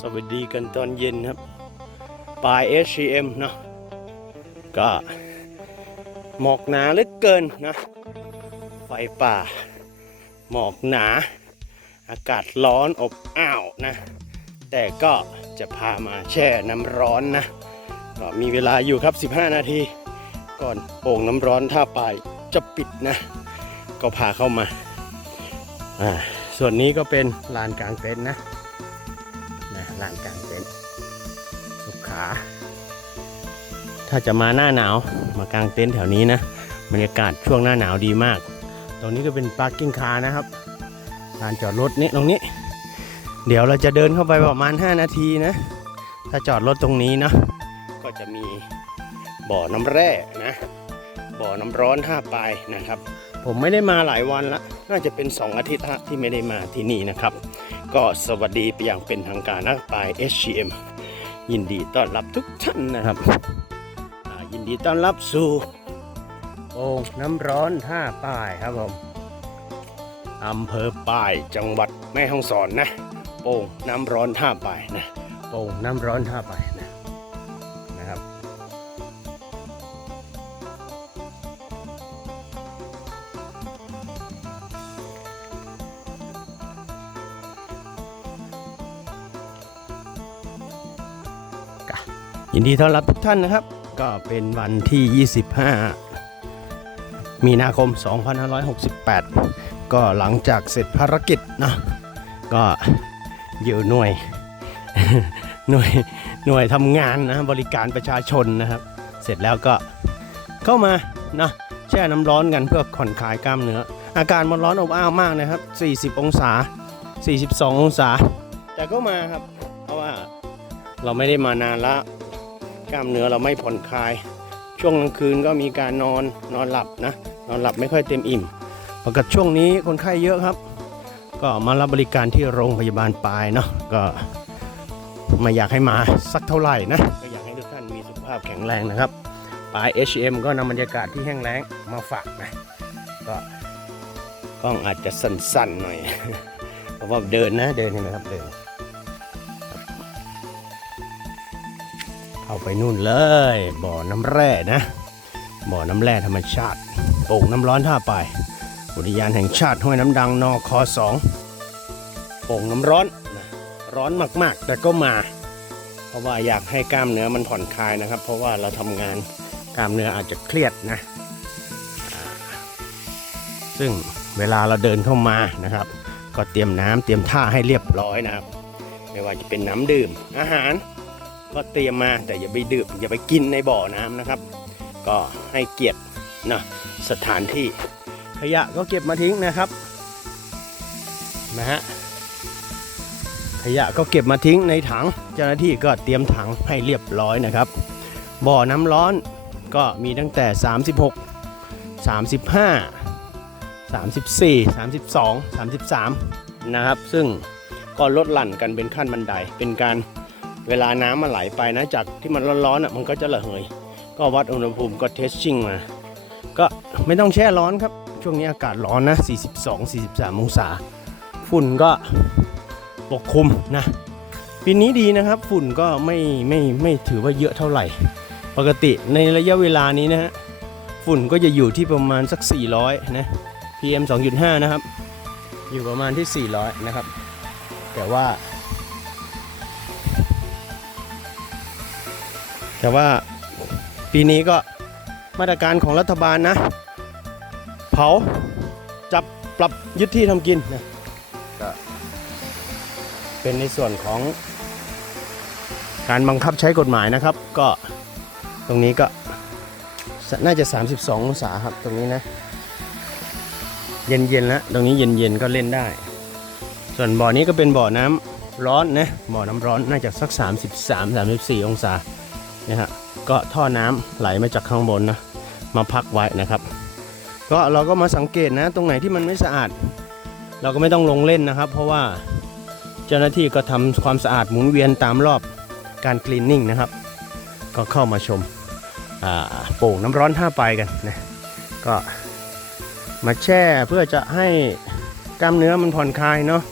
สวัสดีกันตอนเย็นครับปลาย HCM เนาะก็หมอกหนาเหลือเกินนะ ไฟป่า หมอกหนา อากาศร้อนอบอ้าวนะ แต่ก็จะพามาแช่น้ำร้อนนะ ก็มีเวลาอยู่ครับ 15 นาที ก่อนโป่งน้ำร้อนท่าปลายจะปิดนะ ก็พาเข้ามา อ่า ส่วนนี้ก็เป็นลานกลางเต็นท์นะ ลานกลางเต็นท์สุขา ถ้าจะมาหน้าหนาวมากลางเต็นท์แถวนี้นะบรรยากาศช่วงหน้าหนาวดีมาก ตรงนี้ก็เป็นพาร์กิ้งคาร์นะครับลานจอดรถนี่ตรงนี้ เดี๋ยวเราจะเดินเข้าไปประมาณ 5 นาทีนะ ถ้าจอดรถตรงนี้นะก็จะมีบ่อน้ำแร่นะบ่อน้ำร้อนท่าปลายนะครับ ผมไม่ได้มาหลายวันละ น่าจะเป็น 2 อาทิตย์ที่ไม่ได้มาที่นี่นะครับ ก็สวัสดีไปอย่างเป็นทางการนะปลาย HCM ยินดีต้อนรับทุกท่านนะครับอ่ายินดีต้อนรับสู่โอ่งน้ำร้อนท่าป้ายครับผมอำเภอป้ายจังหวัดแม่ฮ่องสอนนะโป่งน้ำร้อนท่าป้ายนะโป่งน้ำร้อนท่าป้าย ยินดีต้อนรับทุกท่านนะครับ ก็เป็นวันที่ 25 มีนาคม 2568 ก็หลังจากเสร็จภารกิจเนาะก็อยู่หน่วยหน่วยหน่วยทำงานนะบริการประชาชนนะครับ เสร็จแล้วก็เข้ามานะแช่น้ำร้อนกันเพื่อผ่อนคลายกล้ามเนื้อ อากาศมันร้อนอบอ้าวมากนะครับ 40 องศา 42 องศา แต่ก็มาครับ เพราะว่าเราไม่ได้มานานละ กล้ามเนื้อเราไม่ผ่อนคลาย ช่วงกลางคืนก็มีการนอนนอนหลับนะ นอนหลับไม่ค่อยเต็มอิ่มปกติช่วงนี้คนไข้เยอะครับ ก็มารับบริการที่โรงพยาบาลปลายเนาะก็ไม่อยากให้มาสักเท่าไหร่นะก็อยากให้ทุกท่านมีสุขภาพแข็งแรงนะครับปลาย HM ก็นำบรรยากาศที่แห้งแล้งมาฝากนะก็กล้องอาจจะสั่นๆหน่อยเพราะว่าเดินนะเดินนไหมครับเดิน เข้าไปนู่นเลย บ่อน้ำแร่นะ บ่อน้ำแร่ธรรมชาติโป่งน้ำร้อนท่าไป อุทยานแห่งชาติห้วยน้ำดังนอคอสองโป่งน้ำร้อนนะร้อนมากๆ แต่ก็มา เพราะว่าอยากให้กล้ามเนื้อมันผ่อนคลายนะครับ เพราะว่าเราทำงานกล้ามเนื้ออาจจะเครียดนะ ซึ่งเวลาเราเดินเข้ามานะครับ ก็เตรียมน้ำเตรียมท่าให้เรียบร้อยนะครับ ไม่ว่าจะเป็นน้ำดื่มอาหาร ก็เตรียมมาแต่อย่าไปดื่มอย่าไปกินในบ่อน้ำนะครับ ก็ให้เกียรตินะสถานที่ขยะก็เก็บมาทิ้งนะครับนะฮะขยะก็เก็บมาทิ้งในถัง เจ้าหน้าที่ก็เตรียมถังให้เรียบร้อยนะครับ บ่อน้ำร้อนก็มีตั้งแต่ 36 35 34 32 33นะครับ ซึ่งก็ลดหลั่นกันเป็นขั้นบันไดเป็นการ เวลาน้ำมันไหลไปนะจากที่มันร้อนๆอะมันก็จะระเหย ก็วัดอุณหภูมิก็เทสชิ่งมา ก็ไม่ต้องแช่ร้อนครับ ช่วงนี้อากาศร้อนนะ 42 43 องศา ฝุ่นก็ปกคลุมนะปีนี้ดีนะครับฝุ่นก็ไม่ไม่ไม่ถือว่าเยอะเท่าไหร่ ปกติในระยะเวลานี้นะฮะฝุ่นก็จะอยู่ที่ประมาณสัก 400 นะ PM 2.5 นะครับ อยู่ประมาณที่ 400 นะครับ แต่ว่า แต่ว่าปีนี้ก็มาตรการของรัฐบาลนะ เผาจับปรับยึดที่ทำกินนะก็เป็นในส่วนของการบังคับใช้กฎหมายนะครับ ก็ตรงนี้ก็น่าจะ 32 องศาครับตรงนี้นะ เย็นๆแล้วตรงนี้เย็นๆก็เล่นได้ ส่วนบ่อนี้ก็เป็นบ่อน้ำร้อนนะบ่อน้ำร้อนน่าจะสัก 33-34 องศา นะฮะก็ท่อน้ำไหลมาจากข้างบนนะมาพักไว้นะครับ ก็เราก็มาสังเกตนะตรงไหนที่มันไม่สะอาด เราก็ไม่ต้องลงเล่นนะครับ เพราะว่าเจ้าหน้าที่ก็ทำความสะอาดหมุนเวียนตามรอบการคลีนนิ่งนะครับ ก็เข้ามาชมโป่งน้ำร้อนท่าไปกันนะก็มาแช่เพื่อจะให้กล้ามเนื้อมันผ่อนคลายเนาะ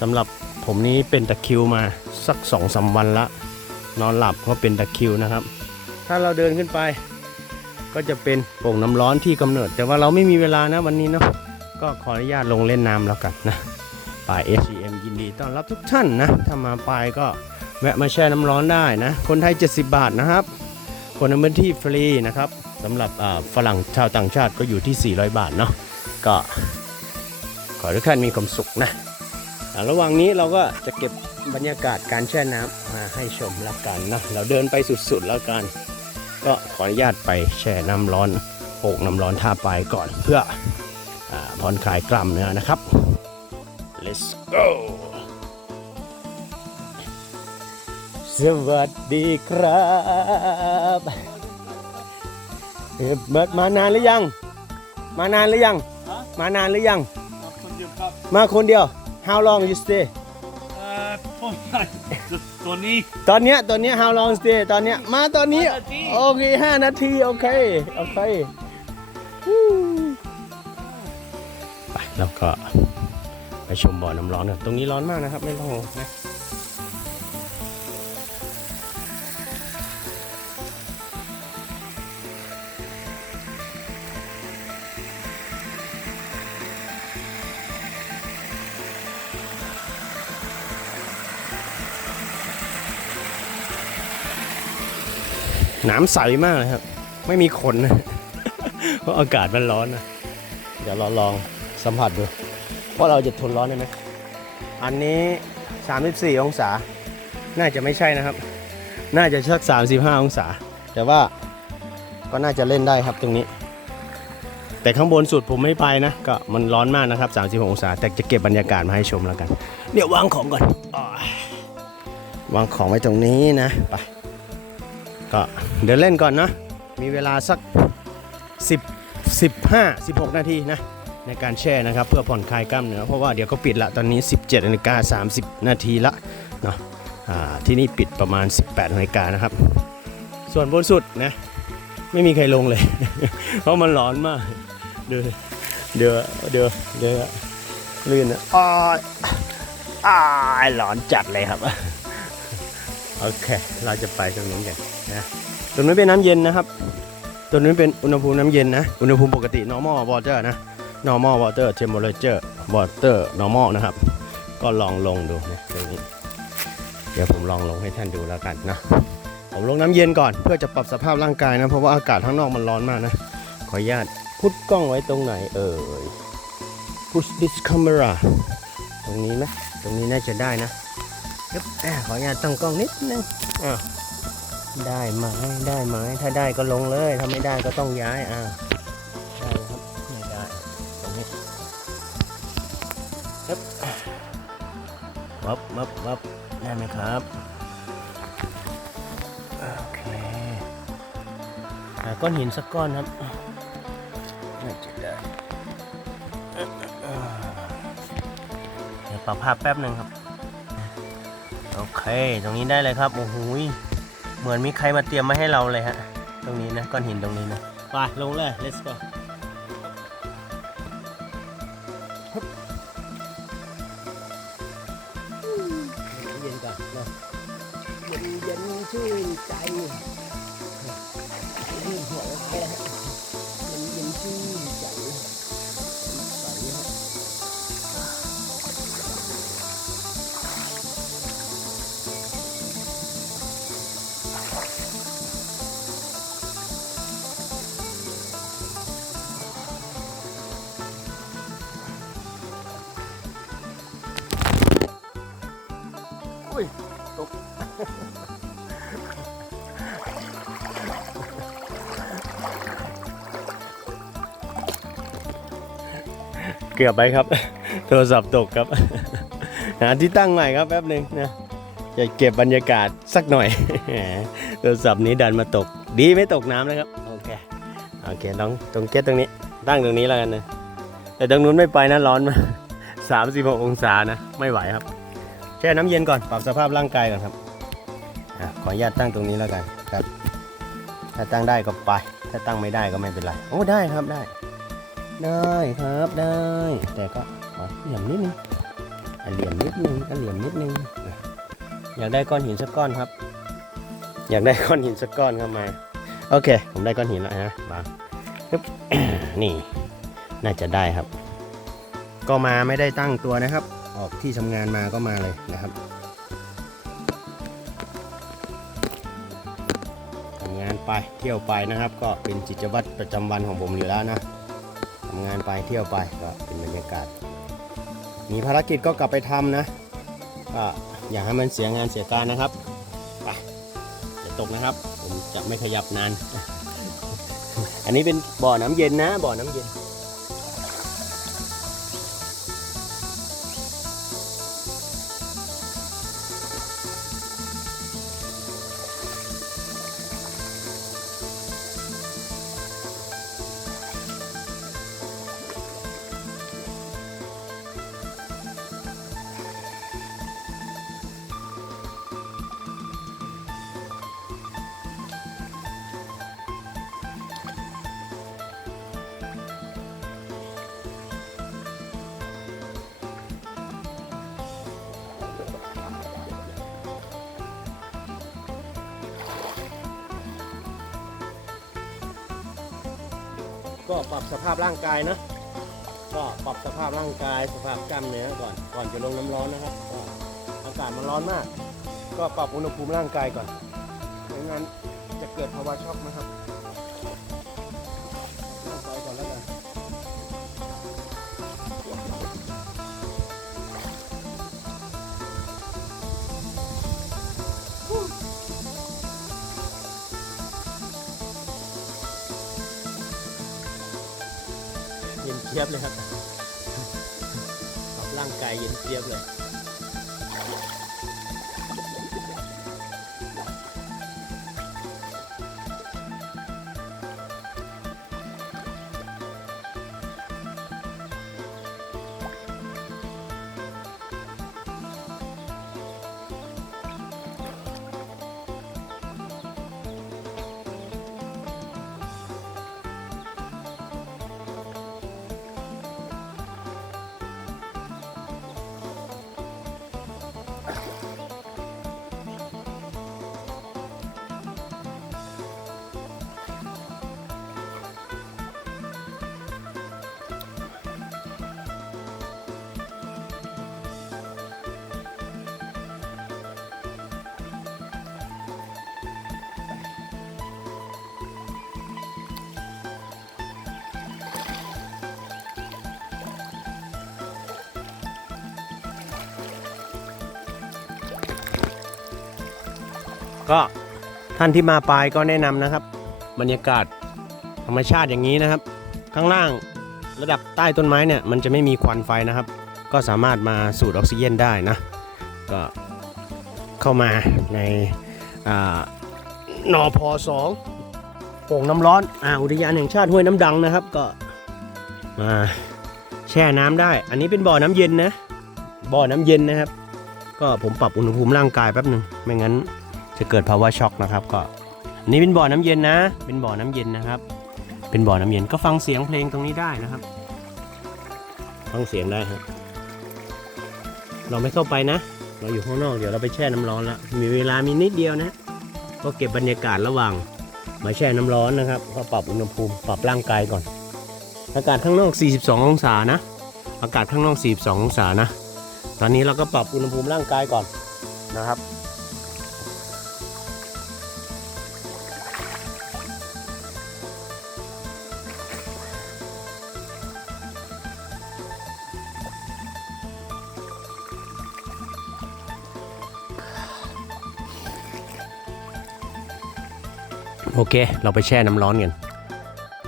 สำหรับผมนี้เป็นตะคิวมาสักสองสามวันละ นอนหลับเพราะเป็นตะคิวนะครับ ถ้าเราเดินขึ้นไป ก็จะเป็นโป่งน้ำร้อนที่กำเนิด แต่ว่าเราไม่มีเวลานะวันนี้เนาะก็ขออนุญาตลงเล่นน้ำแล้วกันนะปาย SCM ยินดีต้อนรับทุกท่านนะถ้ามาปายก็แวะมาแช่น้ำร้อนได้นะ คนไทย 70 บาทนะครับ คนในพื้นที่ฟรีนะครับสำหรับฝรั่งชาวต่างชาติก็อยู่ที่ 400 บาทเนาะก็ขอให้ทุกท่านมีความสุขนะ ระหว่างนี้เราก็จะเก็บ บรรยากาศการแช่น้ำมาให้ชมแล้วกันนะ เราเดินไปสุดๆแล้วกัน ก็ขออนุญาตไปแช่น้ำร้อนโป่งน้ำร้อนท่าปลายก่อนเพื่ออาผ่อนคลายกล้ามเนื้อนะครับ let's go สวัสดีครับเอ๊ะมามานานหรือยัง มานานหรือยังฮะมานานหรือยังคนเดียวครับ มาคนเดียว how long you stay เอ่อผมตัวนี้ตอนเนี้ยตอนเนี้ย how long stay ตอนเนี้ยมาตอนนี้ ห้านาที โอเคห้านาที โอเค โอเคฮู้ไปแล้วก็ไปชมบ่อน้ำร้อนกันตรงนี้ร้อนมากนะครับ ไม่ต้องนะ น้ำใสมากเลยครับ ไม่มีขนนะเพราะอากาศมันร้อนนะเดี๋ยวเราลองสัมผัสดูว่าเราจะทนร้อนได้ไหมอันนี้ 34 องศา น่าจะไม่ใช่นะครับ น่าจะสัก35 องศา แต่ว่าก็น่าจะเล่นได้ครับตรงนี้ แต่ข้างบนสุดผมไม่ไปนะ ก็มันร้อนมากนะครับ 36 องศา แต่จะเก็บบรรยากาศมาให้ชมแล้วกัน เดี๋ยววางของก่อนอวางของไว้ตรงนี้นะ ไป ก็เดินเล่นก่อนนะมีเวลาสัก 10 15 16 นาทีนะในการแช่นะครับ เพื่อผ่อนคลายกล้ามเนื้อเพราะว่าเดี๋ยวก็ปิดละตอนนี้ 17นาฬิกา30 นาทีละเนาะที่นี่ปิดประมาณ 18นาฬิกานะครับ ส่วนบนสุดนะไม่มีใครลงเลย เพราะมันร้อนมาก เดี๋ยวเดี๋ยวเดี๋ยวเดี๋ยวลื่นนะอ้ายอ้ายร้อนจัดเลยครับ โอเค เราจะไปตรงนี้กัน นะตรงนี้เป็นน้ำเย็นนะครับ ตัวนี้เป็นอุณหภูมิน้ำเย็นนะ อุณหภูมิปกติ normal water นะ normal water temperature water normal นะครับ ก็ลองลงดูนะตรงนี้ เดี๋ยวผมลองลงให้ท่านดูแล้วกันนะ ผมลงน้ำเย็นก่อนเพื่อจะปรับสภาพร่างกายนะ เพราะว่าอากาศข้างนอกมันร้อนมากนะ ขออนุญาตพุทกล้องไว้ตรงไหนเอ่ย push this camera ตรงนี้ไหมตรงนี้น่าจะได้นะยึบแอบขออนุญาตตั้งกล้องนิดนึงอะ ได้ไหมได้ไหมถ้าได้ก็ลงเลย ถ้าไม่ได้ก็ต้องย้ายอะได้ครับไม่ได้ตรงนี้ยึบวับวับวับได้ไหมครับโอเคหาก้อนหินสักก้อนครับน่าจะได้เดี๋ยวปรับภาพแป๊บหนึ่งครับ โอเค ตรงนี้ได้เลยครับ โอ้โห เหมือนมีใครมาเตรียมมาให้เราเลยฮะ ตรงนี้นะก้อนหินตรงนี้นะ ไปลงเลย let's go เกือบไปครับ โทรศัพท์ตกครับ หาที่ตั้งใหม่ครับแป๊บหนึ่งนะจะเก็บบรรยากาศสักหน่อยโทรศัพท์นี้ดันมาตก ดีไม่ตกน้ำนะครับโอเคโอเคลองตรงเก็ตตรงนี้ ตั้งตรงนี้แล้วกันนะแต่ตรงนู้นไม่ไปนะร้อนมาสามสิบหกองศานะไม่ไหวครับแช่น้ำเย็นก่อนปรับสภาพร่างกายก่อนครับขออนุญาตตั้งตรงนี้แล้วกันครับ ถ้าตั้งได้ก็ไป ถ้าตั้งไม่ได้ก็ไม่เป็นไรโอ้ได้ครับได้ ได้ครับได้ แต่ก็ขอเหลี่ยมนิดนึงอะเหลี่ยมนิดนึงก็เหลี่ยมนิดนึงอะอยากได้ก้อนหินสักก้อนครับ อยากได้ก้อนหินสักก้อนครับมาโอเค ผมได้ก้อนหินแล้วนะวางปึ๊บนี่ น่าจะได้ครับ ก็มาไม่ได้ตั้งตัวนะครับ ออกที่ทำงานมาก็มาเลยนะครับทำงานไปเที่ยวไปนะครับ ก็เป็นกิจวัตรประจำวันของผมอยู่แล้วนะ ทำงานไปเที่ยวไปก็เป็นบรรยากาศ มีภารกิจก็กลับไปทำนะก็อย่าให้มันเสียงานเสียการนะครับไปอย่าตกนะครับ ผมจะไม่ขยับนาน อันนี้เป็นบ่อน้ำเย็นนะ บ่อน้ำเย็น ก็ปรับสภาพร่างกายนะ ก็ปรับสภาพร่างกาย สภาพกล้ามเนื้อก่อน ก่อนจะลงน้ำร้อนนะครับอากาศมันร้อนมาก ก็ปรับอุณหภูมิร่างกายก่อนไม่งั้นจะเกิดภาวะช็อกนะครับ เยียบเลยครับร่างกายเย็นเทียบเลย ก็ท่านที่มาปลายก็แนะนำนะครับ บรรยากาศธรรมชาติอย่างนี้นะครับ ข้างล่างระดับใต้ต้นไม้เนี่ยมันจะไม่มีควันไฟนะครับ ก็สามารถมาสูดออกซิเจนได้นะ ก็เข้ามาในอ่านอพอสองโป่งน้ำร้อนอ่าอุทยานแห่งชาติห้วยน้ำดังนะครับ ก็มาแช่น้ำได้ อันนี้เป็นบ่อน้ำเย็นนะบ่อน้ำเย็นนะครับ ก็ผมปรับอุณหภูมิร่างกายแป๊บหนึ่งไม่งั้น จะเกิดภาวะช็อกนะครับ ก็อันนี้เป็นบ่อน้ำเย็นนะ เป็นบ่อน้ำเย็นนะครับ เป็นบ่อน้ำเย็นก็ฟังเสียงเพลงตรงนี้ได้นะครับ ฟังเสียงได้ครับเราไม่เข้าไปนะ เราอยู่ข้างนอกเดี๋ยวเราไปแช่น้ำร้อนล้วมีเวลามีนิดเดียวนะ ก็เก็บบรรยากาศระหว่างมาแช่น้ำร้อนนะครับก็ปรับอุณหภูมิปรับร่างกายก่อน อากาศข้างนอก 42 องศานะ อากาศข้างนอก 42 องศานะ ตอนนี้เราก็ปรับอุณหภูมิร่างกายก่อนนะครับ โอเค เราไปแช่น้ำร้อนกัน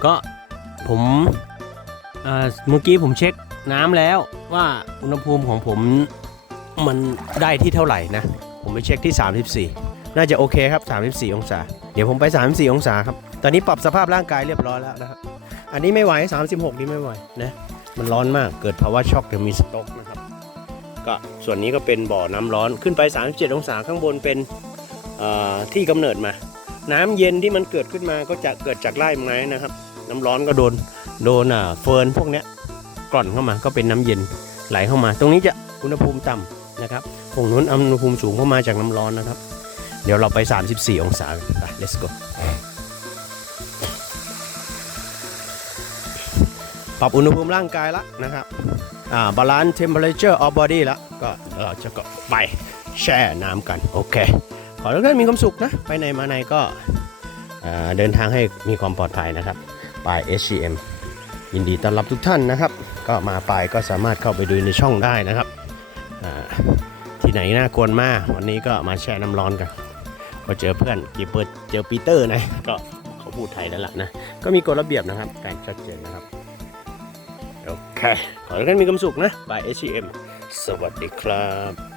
ก็ผมเมื่อกี้ผมเช็คน้ำแล้วว่าอุณหภูมิของผมมันได้ที่เท่าไหร่นะ ผมไปเช็คที่ 34 น่าจะโอเคครับ 34 องศา เดี๋ยวผมไป 34 องศาครับ ตอนนี้ปรับสภาพร่างกายเรียบร้อยแล้วนะครับ อันนี้ไม่ไหว 36 นี่ไม่ไหวนะ มันร้อนมาก เกิดภาวะช็อกเดี๋ยวมีสโตรกนะครับ ก็ส่วนนี้ก็เป็นบ่อน้ำร้อน ขึ้นไป 37 องศาข้างบนเป็นที่กำเนิดมา น้ำเย็นที่มันเกิดขึ้นมาก็จะเกิดจากไร่ไม้นะครับ น้ำร้อนก็โดนโดนเฟิร์นพวกเนี้ยกร่อนเข้ามาก็เป็นน้ำเย็นไหลเข้ามา ตรงนี้จะอุณหภูมิต่ำนะครับผงนู้นอุณหภูมิสูงเข้ามาจากน้ำร้อนนะครับ เดี๋ยวเราไป 34 องศาไป let's go ปรับอุณหภูมิร่างกายละนะครับอ่า balance temperature of body ละก็เราจะก็ไปแช่น้ำกัน โอเค ขอทุกท่านมีความสุขนะ ไปไหนมาไหนก็เดินทางให้มีความปลอดภัยนะครับปาย SCM ยินดีต้อนรับทุกท่านนะครับ ก็มาปายก็สามารถเข้าไปดูในช่องได้นะครับ ที่ไหนน่ากวนมาก วันนี้ก็มาแช่น้ำร้อนกัน ก็เจอเพื่อนกีเปิดเจอปีเตอร์นะก็เขาพูดไทยแล้วล่ะนะ ก็มีกฎระเบียบนะครับการชัดเจนนะครับ โอเค ขอให้ทุกท่านมีความสุขนะบาย SCM สวัสดีครับ